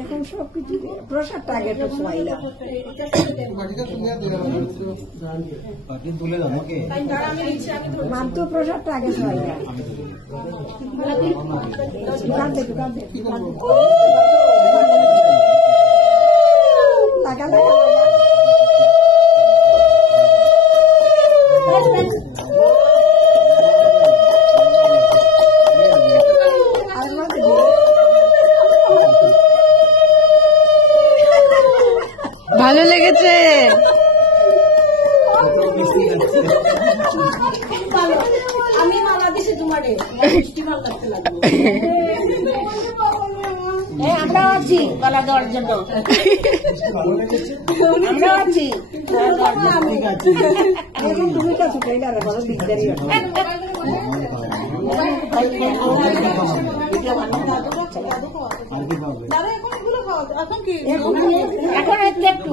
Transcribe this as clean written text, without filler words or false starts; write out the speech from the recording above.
এখন সবকিছু প্রসাদটা আগে একটু খাইলাম মাত্র প্রসাদটা আগে খাইলাম লাগা লাগা ভালো লেগেছে আমি মালা দিছি তোমারে ভালো লাগতে লাগবে আমরা আছি গলা দেওয়ার জন্য আমরা আছি তুমি কাছে কইলা রে বড় দিকদারি এখন একটু